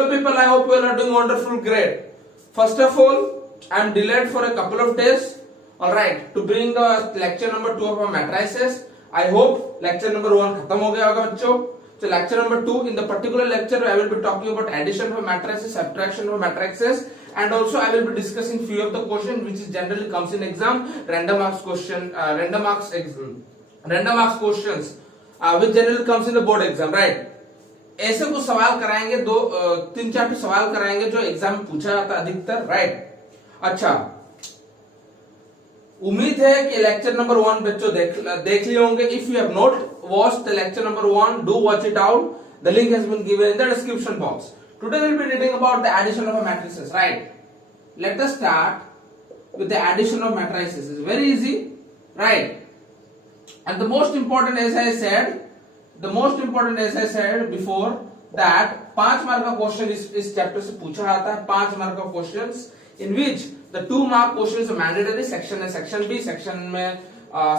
Hello people, I hope you all are doing wonderful, great. First of all, I am delayed for a couple of days, alright, to bring the lecture number 2 of our matrices. I hope lecture number 1 खत्म हो गया होगा बच्चों. So lecture number 2, in the particular lecture I will be talking about addition of matrices, subtraction of matrices, and also I will be discussing few of the questions which is generally comes in exam, random marks questions which generally comes in the board exam, right? ऐसे कुछ सवाल कराएंगे, दो तीन चार सवाल कराएंगे जो एग्जाम में पूछा जाता है अधिकतर, राइट? अच्छा, उम्मीद है कि लेक्चर नंबर 1 बच्चों देख लिए होंगे. If you have not watched the lecture number 1, do watch it out. The link has been given in the description box. Today we will be reading about the addition of matrices, right? Let us start with the addition of matrices. It's very easy, right? And the most important, as I said before, that 5 mark का question इस chapter से पूछा जाता है. 5 mark का questions in which the 2 mark questions are mandatory. Section है, section B. Section में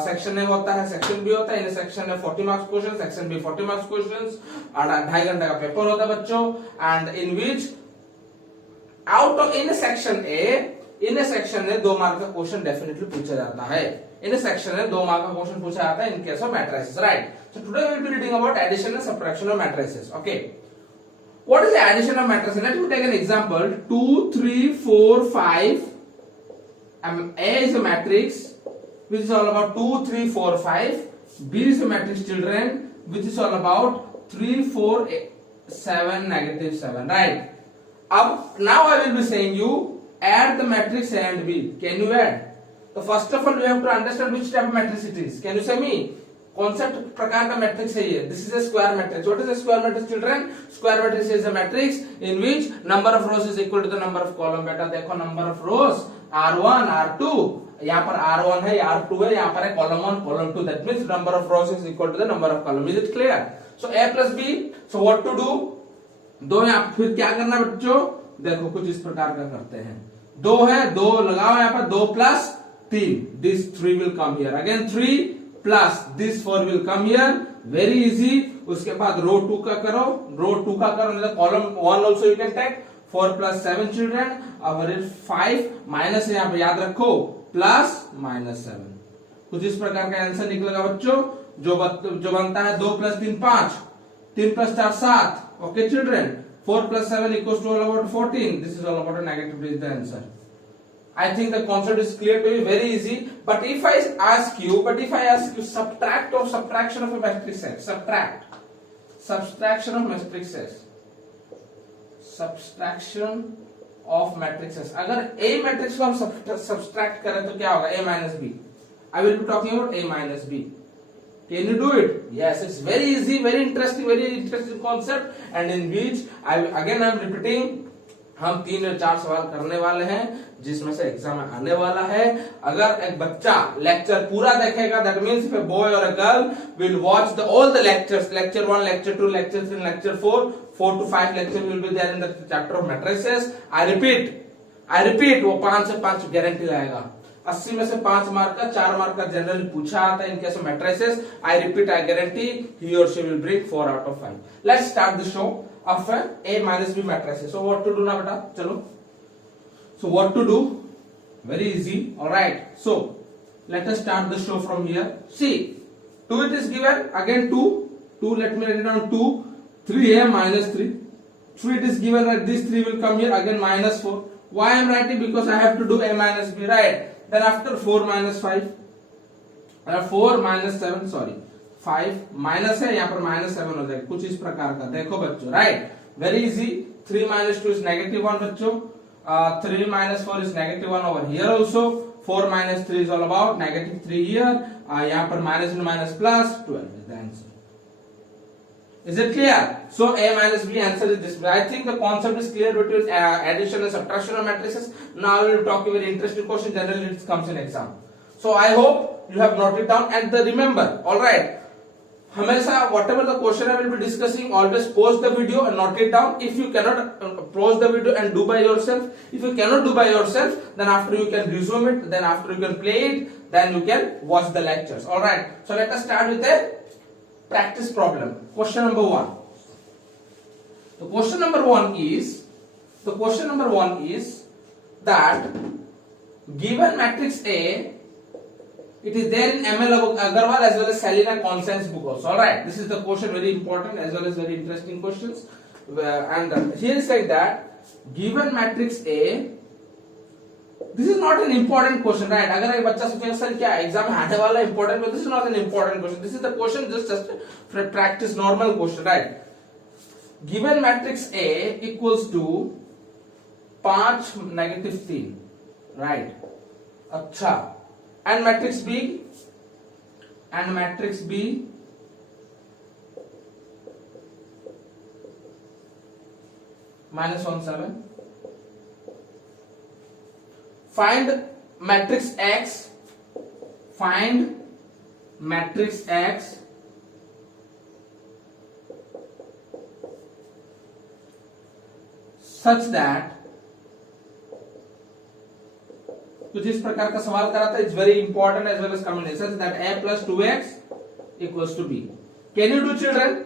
section A होता है, सेक्शन बी होता है. इन सेक्शन में 40 marks question, section B 40 marks question. 2.5 घंटे का पेपर होता है बच्चों. And in which out of in section A 2 mark का क्वेश्चन डेफिनेटली पूछा जाता है. इन सेक्शन में 2 मार्क का क्वेश्चन पूछा जाता है in case of matrices, right? So today we will be reading about addition and subtraction of matrices. Okay, what is the addition of matrices? Let me take an example. 2 3 4 5. A is a matrix which is all about 2 3 4 5. B is a matrix, children, which is all about 3 4 7 negative 7, right? Now I will be saying you add the matrix A and B. Can you add? So first of all we have to understand which type of matrix it is. Can you say me? कौन सा प्रकार का matrix है ये? This is a square matrix. What is a square matrix, children? Square matrix is a matrix in which number of rows is equal to the number of column. बेटा देखो, number of rows R1 R2, यहाँ पर R1 है, R2 है, यहाँ पर है column 1 column 2. That means number of rows is equal to the number of column. Is it clear? So A plus B. So what to do? दो यहाँ फिर क्या करना बच्चों? देखो कुछ इस प्रकार का करते हैं. 2 है, 2 लगाओ यहाँ पर. 2 plus 3, this 3 will come here. Again 3 plus this 4 will come here. Very easy. उसके बाद रो 2 का करो, मतलब column 1 also you can take. 4 plus 7 children. अब 5 माइनस है यहाँ पे, याद रखो, प्लस माइनस 7. कुछ इस प्रकार का आंसर निकलेगा बच्चों. जो बनता है 2 plus 3 5, 3 plus 4 7. Okay children, 4 plus 7 equals to all about 14. This is all about a negative is the answer. I think the concept is clear to you, very easy. But if I ask you subtract or subtraction of a matrix set, subtraction of matrices, subtraction of matrices. अगर A matrix को हम subtract करें तो क्या होगा? A minus B. I will be talking about A minus B. Can you do it? Yes, it's very easy, very interesting concept, and in which I am repeating. हम 3 या 4 सवाल करने वाले हैं जिसमें से एग्जाम में आने वाला है. अगर एक बच्चा लेक्चर पूरा देखेगा, that means if a boy or a girl will watch all the lectures, lecture 1, lecture 2, lecture 3, lecture 4 to 5 lecture will be there in the chapter of matrices. I repeat वो 5 से 5 गारंटी लाएगा. 80 में से 5 mark का, 4 mark का generally पूछा आता है in case of matrices. I repeat, I guarantee he or she will bring 4 out of 5. Let's start the show of A minus B matrices. So what to do now beta? Chalo. So what to do? Very easy. All right. So let us start the show from here. See, 2 it is given. Again 2. Let me write it down. 2. 3 A minus 3. 3 it is given. Right? This 3 will come here. Again minus 4. Why I am writing? Because I have to do A minus B. Right. Then after 4 minus 5. 4 minus 7. Sorry. 5 minus है, यहाँ पर minus 7 हो जाएगा. कुछ इस प्रकार का देखो बच्चों, right? Very easy. 3 minus 2 is negative 1 बच्चों. 3 minus 4 is negative 1 over here also. 4 minus 3 is all about negative 3 here. यहाँ पर minus and minus plus 12 is the answer. Is it clear? So A minus B answer is this. I think the concept is clear between addition and subtraction of matrices. Now we will talk a very interesting question. Generally it comes in exam. So I hope you have noted down, and remember, all right. हमेशा whatever the question I will be discussing, always pause the video and note it down. If you cannot pause the video and do by yourself, if you cannot do by yourself, then after you can resume it, then after you can play it, then you can watch the lectures. All right. So let us start with a practice problem. Question number 1. The question number one is that given matrix A, it is there in ML Agarwal as well as Salina Constance book also. All right, this is the question, very important as well as very interesting questions. And here is like that, given matrix A, this is not an important question, right? अगर एक बच्चा सोचेगा sir क्या exam में आने वाला important, but this is not an important question. This is the question just for practice, normal question, right? Given matrix A equals to 5 negative 3, right? अच्छा, and matrix B minus 1 7. Find matrix X such that, कुछ इस प्रकार का सवाल करा था. It's very important as well as combination that a plus 2x equals to b. Can you do, children?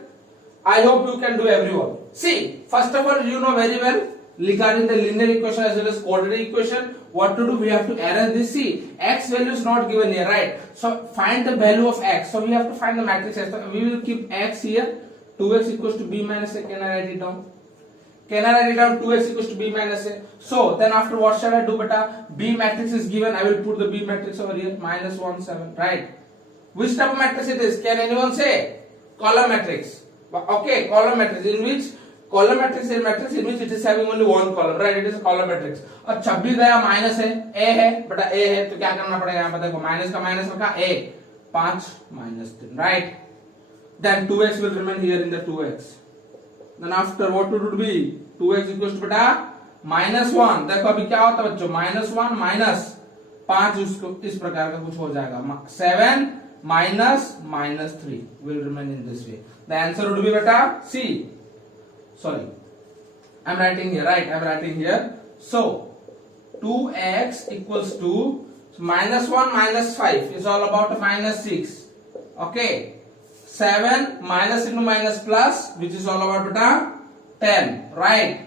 I hope you can do, everyone. See, first of all, you know very well regarding the linear equation as well as quadratic equation, what to do? We have to arrange this. See, x value is not given here, right? So find the value of x. So we have to find the matrix x. So we will keep x here. 2x equals to b minus a. Can I write it down? 2x equals to b minus a. So then after what shall I do, beta? B matrix is given. I will put the b matrix over here. Minus 1 7, right? Which type of matrix it is? Can anyone say? Column matrix. Okay, column matrix in which column matrix is matrix in which it is having only one column, right? It is a column matrix. और 26 गया minus है, a है बटा a है, तो क्या करना पड़ेगा यहाँ पर? देखो माइनस का माइनस रखा, a 5 minus 3, right? Then 2x will remain here in the 2x. Then after what to do to be? 2x equals to beta minus 1. देखो अभी क्या होता है बच्चों? minus 1 minus 5, उसको इस प्रकार का कुछ हो जाएगा. 7 minus 3 will remain in this way. The answer would be beta C. Sorry, I'm writing here, right? I'm writing here. So 2x equals to minus 1 minus 5 is all about minus 6. Okay, 7 minus into minus plus, which is all about beta 10, right?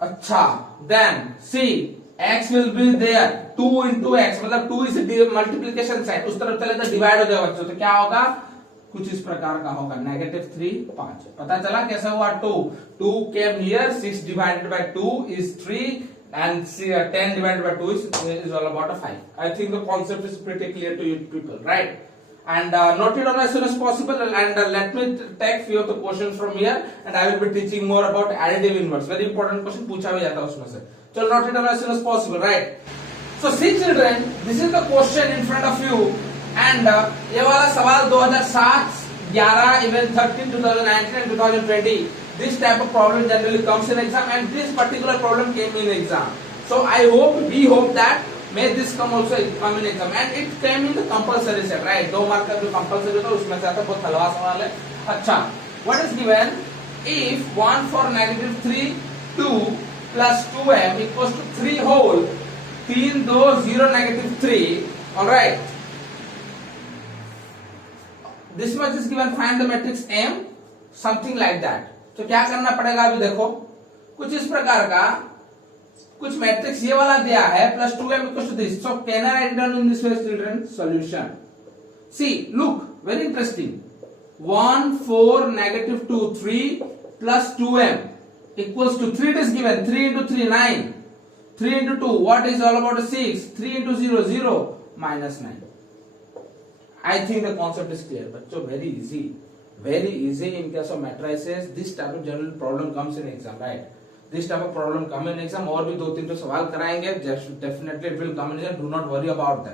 अच्छा, then see, x will be there 2 into x, मतलब 2 is multiplication sign, उस तरफ चले तो divide हो जाएगा बच्चों, तो क्या होगा? कुछ इस प्रकार का होगा. -3 5. पता चला कैसे हुआ? 2 came here, 6 divided by 2 is 3 and 10 divided by 2 is all about a 5. I think the concept is pretty clear to you people, right? And note it down as soon as possible, and let me take few of the questions from here, and I will be teaching more about additive inverse. Very important question पूछा भी जाता है उसमें से. So note it down as soon as possible, right? So see children, this is the question in front of you. And ये वाला सवाल 2007, 11, even 13, 2019 and 2020, this type of problem generally comes in exam, and this particular problem came in exam. So we hope that may this come also come in exam, and it came in the compulsory set, right? 2 mark का जो compulsory था उसमें से आता है, बहुत हलवा सवाल है. अच्छा, what is given? If 1 for -3 2 plus 2m equals to 3 whole, 3 2 0 -3, all right? This much is given. Find the matrix M, something like that. तो क्या करना पड़ेगा? अभी देखो कुछ इस प्रकार का कुछ मैट्रिक्स ये वाला दिया है, plus 2m equals to this. So can I write down in this way, children? Solution. See, look, very interesting. 1 4 -2 3 plus 2m equals to 3. It is given 3 into 3 9. 3 into 2, what is all about 6? 3 into 0 0 minus 9. I think the concept is clear, but so very easy in case of matrices. This type of general problem comes in exam, right? This type of problem come in exam. और भी 2-3 तो सवाल कराएंगे, definitely it will come in exam. Do not worry about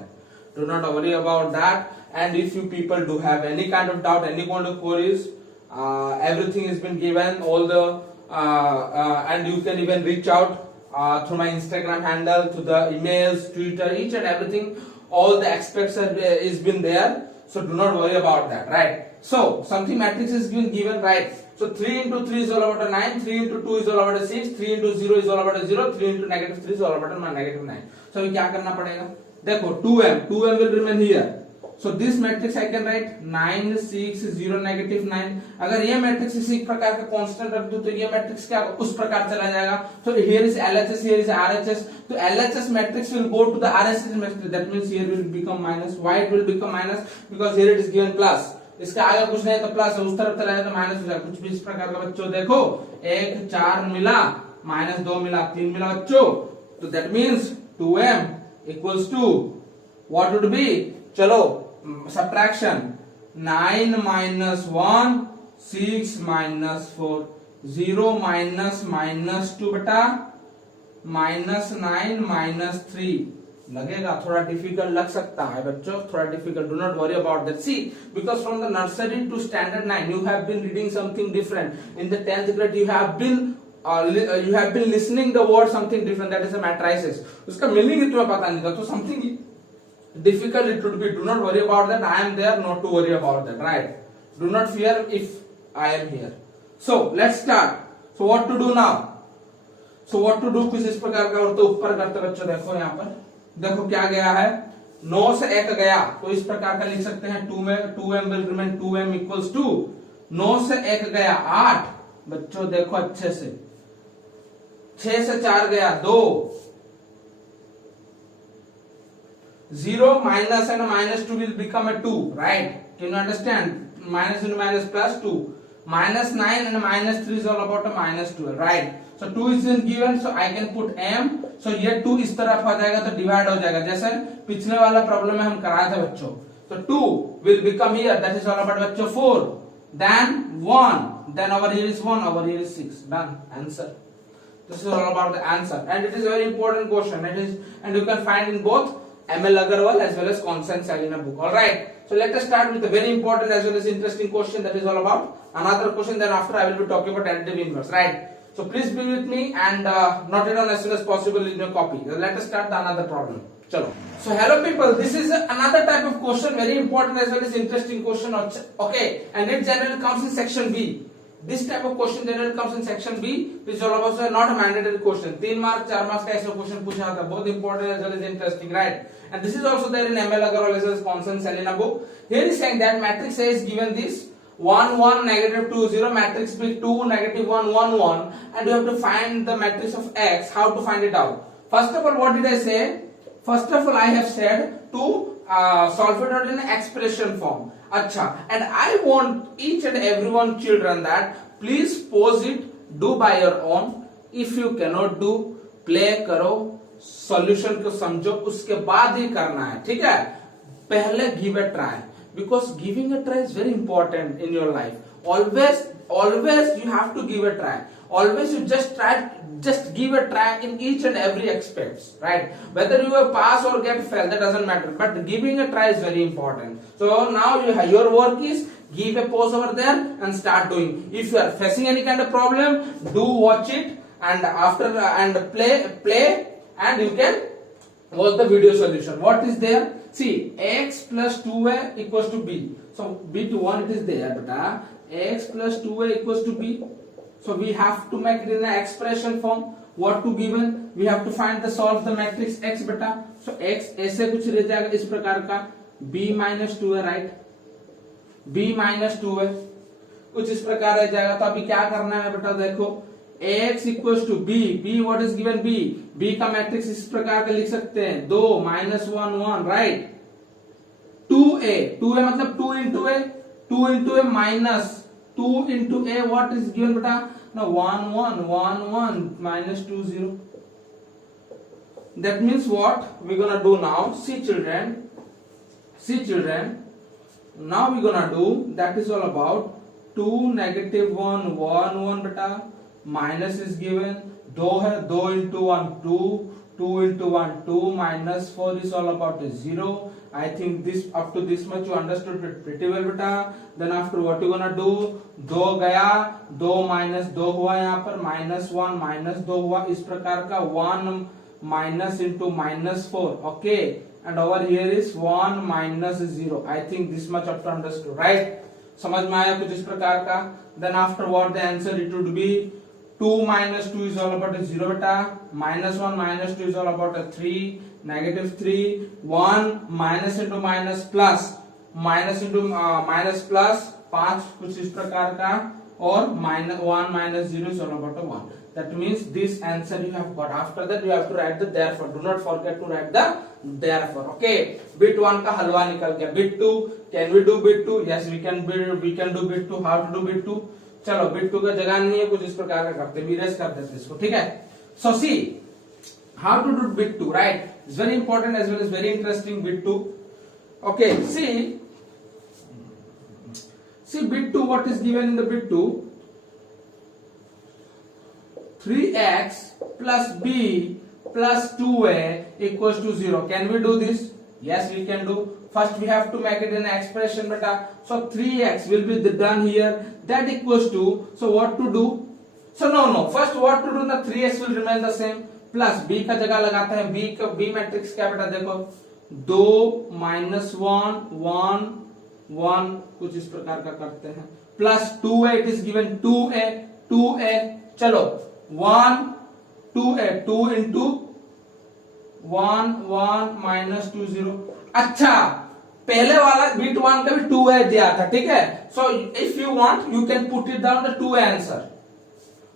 that. And if you people do have any kind of doubt, any kind of queries, everything has been given. All the and you can even reach out through my Instagram handle, to the emails, Twitter, each and everything. All the aspects is been there, so do not worry about that, right? So something matrix is given, right? So 3 into 3 is all about 9, 3 into 2 is all about 6, 3 into 0 is all about 0, 3 into -3 is all about -9. So क्या करना पड़ेगा? देखो 2m will remain here. So this matrix I can write 9 6 0 negative 9. अगर ये matrix इसी प्रकार का constant रख दूं तो ये मैट्रिक्स क्या उस प्रकार चला जाएगा. So here is LHS, here is RHS. तो LHS matrix will go to the RHS matrix. That means here will become minus. Why it will become minus? Because here it is given plus. इसका आगे कुछ नहीं तो plus है, उस तरफ चला जाए तो माइनस हो जाएगा. कुछ भी इस प्रकार का बच्चों देखो 1 4 मिला, माइनस 2 मिला, 3 मिला बच्चों. तो that means 2m equals to what would be? चलो subtraction 9 minus 1 6 minus 4 0 minus minus 2 बटा minus 9 minus 3. लगेगा थोड़ा डिफिकल्ट लग सकता है बच्चों, थोड़ा difficult. Do not worry about that. See because from the nursery to standard 9 you have been reading something different. In the 10th grade you have been listening the word something different, that is a matrices. उसका meaning तुम्हें पता नहीं था, तो something difficult it would be. Do not worry about that. I am there not to worry about that, right? Do not fear if I am here. So let's start. So what to do now? So what to do कुछ इस प्रकार का. और तो ऊपर करते बच्चों देखो यहाँ पर देखो क्या गया है, 9 से 1 गया तो इस प्रकार का लिख सकते हैं 2m will remain 2m equals to 9 से 1 गया 8 बच्चों देखो अच्छे से. 6 से 4 गया 2, 0 minus and minus 2 will become a 2, right? Can you understand? Minus into minus plus 2. Minus 9 and minus 3 is all about a minus 12, right? So 2 is given, so I can put m. So ये 2 इस तरफ आ जाएगा तो divide हो जाएगा, जैसे पिछले वाला प्रॉब्लम में हम कराए थे बच्चों. So 2 will become here, that is all about बच्चों 4. Then 1, then over here is 1, over here is 6. Done. Answer. This is all about the answer, and it is a very important question. It is, and you can find in both ML Agarwal as well as Constance Salina book. All right. So let us start with a very important as well as interesting question, that is all about another question. Then after I will be talking about additive inverse. Right. So please be with me and note it down as soon as possible in your copy. Let us start the another problem. Chalo. So hello people, this is another type of question, very important as well as interesting question. Okay, and it generally comes in section B. This type of question generally comes in section B, which is all about not a mandatory question. 3 marks, 4 marks का ऐसा question पूछा था, बहुत important as well as interesting, right? And this is also there in ML Agarwal as well as Constance Salina book. Here is saying that matrix A is given this 1 1 negative 2 0, matrix B 2 negative 1 1 1, and you have to find the matrix of X. How to find it out? First of all, what did I say? First of all, I have said to solve it out in expression form. Acha, and I want each and everyone children that please pause it, do by your own. If you cannot do, play करो, solution को समझो, उसके बाद ही करना है, ठीक है? पहले give a try, because giving a try is very important in your life. Always you have to give a try. Always you just give a try in each and every aspects, right? Whether you will pass or get fail, that doesn't matter, but giving a try is very important. So now your work is give a pause over there and start doing. If you are facing any kind of problem, do watch it and after and play and you can watch the video solution. What is there? See, x plus 2a equals to b. So b to 1 it is there, but x plus 2a equals to b. So we have to make it in an expression form. What to given? We have to find the solve the matrix x beta. So x ऐसे कुछ रह जाएगा इस प्रकार का, b minus 2 है, right? b minus 2 है, कुछ इस प्रकार रह जाएगा. तो अभी क्या करना है बेटा, देखो x equals to b. b what is given? b का मैट्रिक्स इस प्रकार का लिख सकते हैं 2 minus 1 1, right? 2a मतलब 2 into a minus 2 into a, what is given beta? Now 1 1 1 1 minus 2 0. That means what we're gonna do now? See children, now we're gonna do, that is all about 2 negative 1 1 1 beta, minus is given 2 है, 2 into 1 2, 2 into 1 2, minus 4 is all about 0. I think this up to this much you understood it pretty well beta. Then after what you gonna do, 2 गया, 2 minus 2 हुआ, यहाँ पर minus 1 minus 2 हुआ, इस प्रकार का 1 minus into minus 4, okay, and over here is 1 minus 0. I think this much up to understood, right? समझ में आया कुछ इस प्रकार का. Then after what the answer it would be 2 minus 2 is all about 0 beta, minus 1 minus 2 is all about 3, negative 3, 1 minus into minus plus minus into minus plus 5 कुछ इस प्रकार का, और minus 1 minus 0 is all about a 1. That means this answer you have got. After that you have to write the therefore. Do not forget to write the therefore. Okay. Bit 1 का हलवा निकल गया. Bit 2, can we do bit 2? Yes, we can do bit 2. How to do bit 2? चलो bit 2 का जगह नहीं है, कुछ इस प्रकार का करते हैं, erase कर देते इसको, ठीक है. So see how to do bit 2, right? It's very important as well as very interesting bit 2. Okay, see bit 2, what is given in the bit 2? 3x plus b plus 2a equals to 0. Can we do this? Yes, we can do. First we have to make it an expression, beta. So 3x will be done here. That equals to, so what to do? So no. First what to do? The 3x will remain the same. Plus b का जगह लगाते हैं. b matrix क्या बेटा देखो, 2 minus 1 1 1 कुछ इस प्रकार का करते हैं. Plus 2a, it is given 2a. चलो 1 2a, 2 into 1 1 minus 2 0. अच्छा, पहले वाला बिट 1 का भी 2a दिया था, ठीक है. So if you want you can put it down the 2a answer.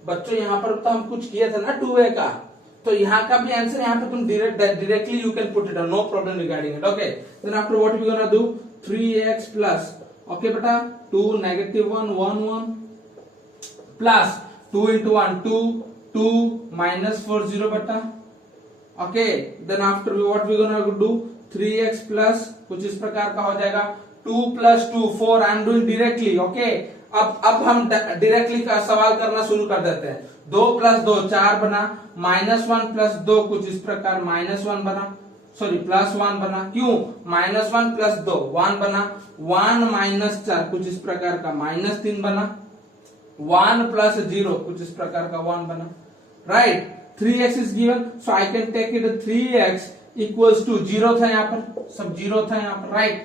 बच्चों यहाँ पर तो हम कुछ किया था ना 2a का, तो यहाँ का भी आंसर यहाँ पे तुम directly you can put it down, no problem regarding it. Okay, then after what we gonna do, 3x plus, okay बेटा, 2 negative 1 1 1 प्लस 2 into 1 2 minus 4 0 बेटा. Okay, then after what we gonna do, 3x plus कुछ इस प्रकार का हो जाएगा, 2 plus 2 4. I am doing directly. Okay, अब हम डायरेक्टली का सवाल करना शुरू कर देते हैं. 2 plus 2 4 बना, माइनस 1 plus 2 कुछ इस प्रकार -1 बना, सॉरी +1 बना. क्यों? -1 plus 2 1 बना, 1 minus 4 कुछ इस प्रकार का -3 बना, 1 plus 0 कुछ इस प्रकार का 1 बना, right. 3x is given, so I can take it 3x equals to 0 था यहाँ पर, सब 0 था यहाँ पर, राइट.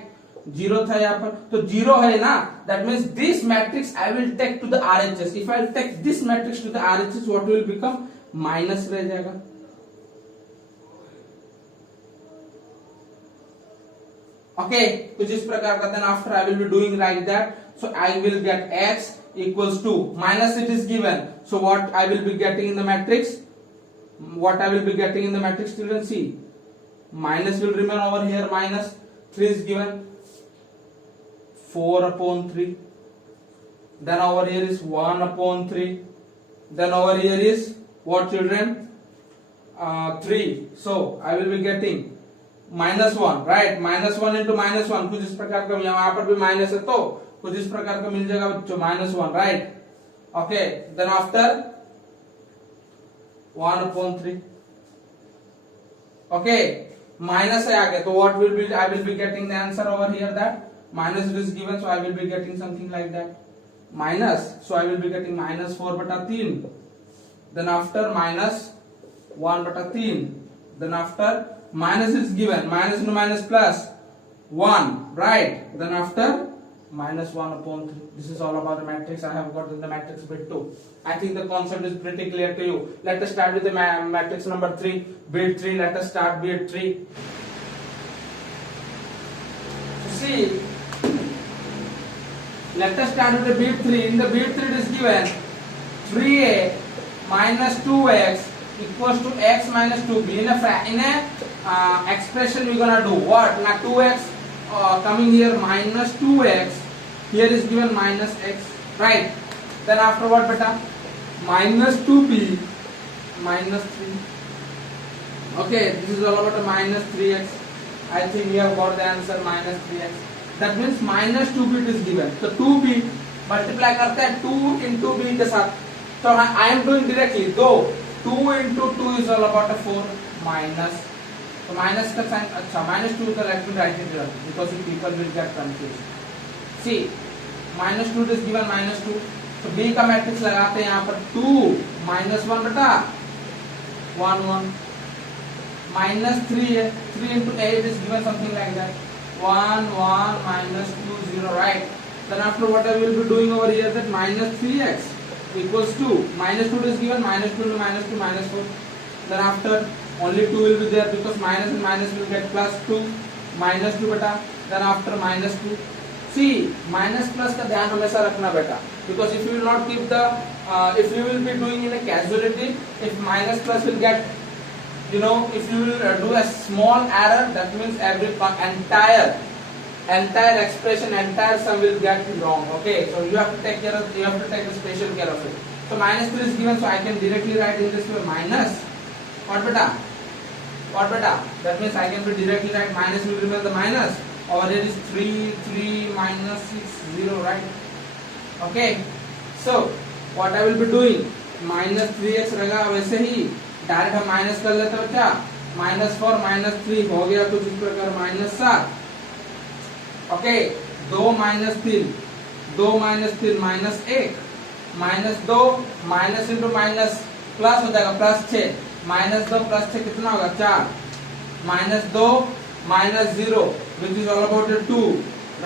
0 था यहाँ पर, तो 0 है ना, that means this matrix I will take to the RHS. If I take this matrix to the RHS, what will become? Minus रह जाएगा. Okay, कुछ इस प्रकार का. Then after I will be doing like that, so I will get x equals to minus, it is given, so what I will be getting in the matrix? What I will be getting in the matrix, children? See, minus will remain over here, minus 3 is given, 4 upon 3. Then over here is 1 upon 3. Then over here is what, children? 3. So I will be getting -1, right? -1 into -1 कुछ इस प्रकार का, यहाँ पर भी minus है तो कुछ इस प्रकार का मिल जाएगा बच्चों, -1, right. Okay, then after 1 upon 3. Okay, minus है आगे, तो what will be, I will be getting the answer over here, that minus is given, so I will be getting something like that, minus, so I will be getting -4 बटा 3. Then after minus 1 बटा 3. Then after minus is given, minus into minus plus 1, right. Then after -1 upon 3. This is all about the matrix. I have got in the matrix bit 2. I think the concept is pretty clear to you. Let us start with the matrix number 3, bit 3. Let us start bit 3. So see, let us start with the bit 3. In the bit 3 it is given 3a minus 2x equals to x minus 2b. In a expression we gonna do what? Now 2x coming here minus 2x, here is given minus x, right. Then after what beta? Minus 2b minus 3. Okay, this is all about a minus 3x. I think we have got the answer, minus 3x. That means minus 2b is given. So 2b multiply करते हैं 2 into b के साथ. So I am doing directly. Though 2 into 2 is all about a 4 minus. So minus का sign, अच्छा -2 का let me write it here because people will get confused. See, -2 is given -2. So b का matrix लगाते हैं यहाँ पर 2 -1 बटा 1 1 -3 है. 3 into 8 is given something like that. 1 1 minus 2 0, right. Then after what I will be doing over here, that minus 3x equals to -2 is given, -2 into -2 -4. Then after only 2 will be there because minus and minus will get +2. -2 बेटा, then after -2 सी minus plus का ध्यान हमेशा रखना बेटा, because if you will not keep the if you will be doing in a casualty, if minus plus will get, you know, if you will do a small error, that means every entire expression, entire sum will get wrong. Okay, so you have to take care of, you have to take the special care of it. So -3 is given, so I can directly write in this way minus what beta, that means I can be directly write minus will remain the minus, or there is 3 minus 6 0, right? Okay, so what I will be doing, -3x रहेगा, वैसे ही direct हम minus कर लेते हो क्या, -4 -3 हो गया कुछ इस प्रकार -7। Okay, 2 -3 -1 -2 minus into minus plus हो जाएगा +6, -2 +6 कितना होगा 4, -2 -0 which is all about 2,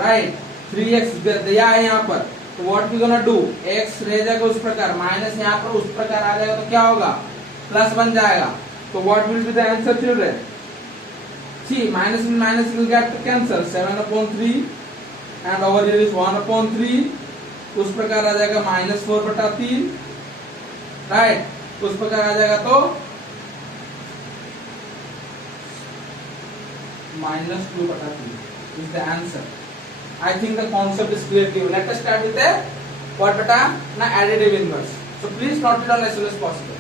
right? 3x दिया है यहाँ पर, तो what we gonna do, x रह जाएगा उस प्रकार, माइनस यहाँ पर उस प्रकार आ जाएगा, तो क्या होगा प्लस बन जाएगा। तो what will be the answer children, see minus में minus will get cancel, 7/3 and over here is 1/3, उस प्रकार आ जाएगा -4/3, राइट, उस प्रकार आ जाएगा तो -2/3 is the answer. I think the concept is clear to you. Let us start with the what beta na additive inverse. So please note it down as soon as possible.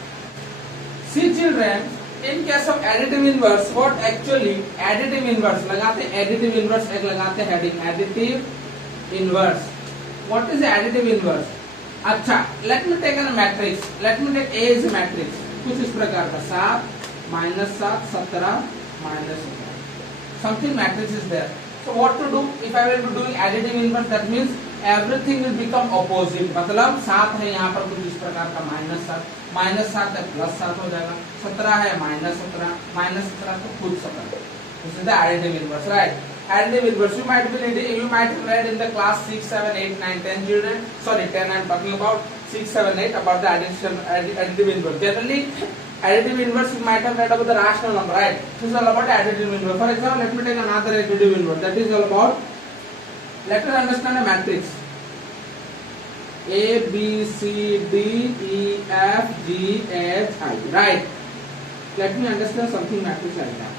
See children, in case of additive inverse, what actually additive inverse लगाते हैं, additive inverse एक लगाते हैं heading additive inverse. What is additive inverse? अच्छा, let me take a matrix. Let me take A is a matrix. कुछ इस प्रकार का 7 -7 17 -17. Something matrix is there. So what to do if I will be doing additive inverse? That means everything will become opposite. मतलब 7 है यहाँ पर कुछ इस प्रकार का -7 है +7 हो जाएगा, 17 है -17 तो खुद 17. This is the additive inverse, right? Additive inverse. You might be reading, you might have read in the class 6, 7, 8, 9, 10 children. Sorry, 10. I'm talking about 6, 7, 8 about the additive inverse. Generally, additive inverse you might have read about the rational number, right? This is all about additive inverse. For example, let me take another additive inverse. That is all about, let us understand a matrix. A, B, C, D, E, F, G, H, I. Right? Let me understand something matrix like that.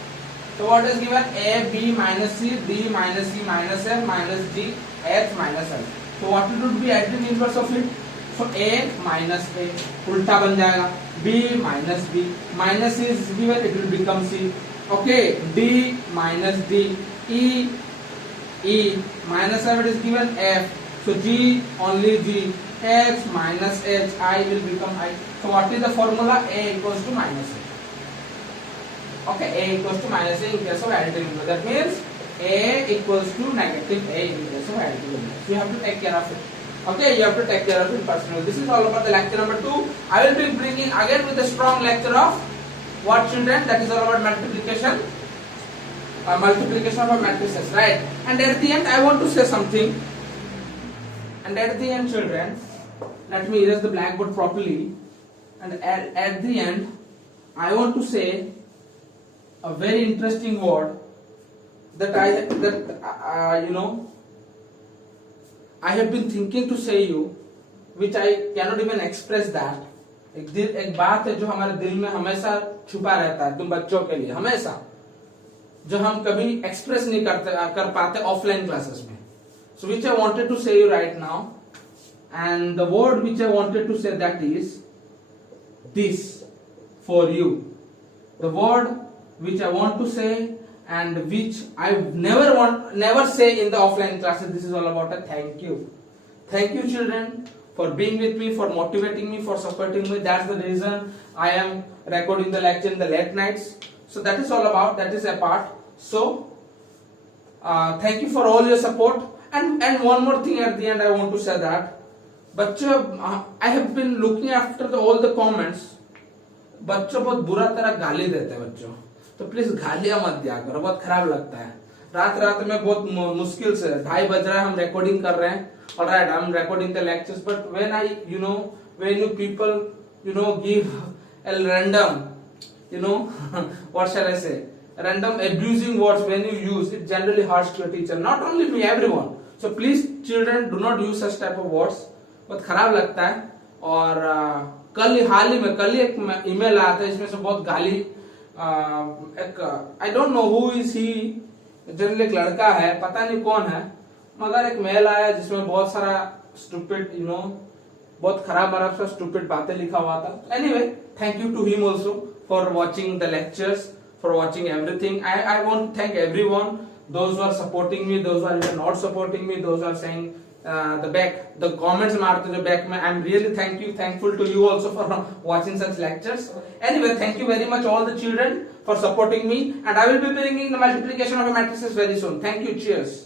So what is given? A, B minus C, D minus E minus F minus G, H minus I. So what will be additive inverse of it? So A minus A उल्टा बन जाएगा, B minus B, minus C is given, it will become C. Okay, D minus D, E minus F, it is given F. So G only G, H minus H, I will become I. So what is the formula? A equals to minus A. Okay, A equals to minus A in case of additive inverse. That means A equals to negative A in case of additive inverse. You have to take care of it. Okay, you have to take care of it personally. This is all about the lecture number 2. I will be bringing again with a strong lecture of what children? That is all about multiplication. Multiplication of matrices, right? And at the end, I want to say something. And at the end, children, let me erase the blackboard properly. And at the end, I want to say a very interesting word that I have been thinking to say you, which I cannot even express that. एक बात है जो हमारे दिल में हमेशा छुपा रहता है, तुम बच्चों के लिए हमेशा, जो हम कभी एक्सप्रेस नहीं कर पाते ऑफलाइन क्लासेस में. So which I wanted to say you right now, and the word which I wanted to say, that is this for you. The word which I want to say and which I never say in the offline classes. This is all about a thank you. Thank you children for being with me, for motivating me, for supporting me. That's the reason I am recording the lecture in the late nights. So that is all about, that is a part. So thank you for all your support. And one more thing at the end I want to say that, बच्चों, I have been looking after all the comments. बच्चों बहुत बुरा तरह गाली देते हैं बच्चों, तो प्लीज गालियां मत दिया करो, बहुत खराब लगता है. रात में बहुत मुश्किल से 2:30 बज रहा है, हम रिकॉर्डिंग कर रहे हैं. Alright, I'm recording the lectures, but when when you people give a random, what shall I say, random abusing words when you use it generally hurts to a teacher, not only me, everyone. So please children do not use such type of words. बहुत खराब लगता है. और हाल ही में एक email आया था इसमें से बहुत गाली, एक I don't know who is he, generally एक लड़का है, पता नहीं कौन है, मगर एक मेल आया जिसमें बहुत सारा स्टूपिड बहुत खराब स्टूपिड बातें लिखा हुआ था. Anyway, thank you to him also for watching the lectures, for watching everything. I want to thank everyone, those who are supporting me, those who are even not supporting me, those who are saying the comments मारते जो back में. I'm really thankful to you also for watching such lectures. Anyway, thank you very much all the children for supporting me, and I will be bringing the multiplication of matrices very soon. Thank you. Cheers.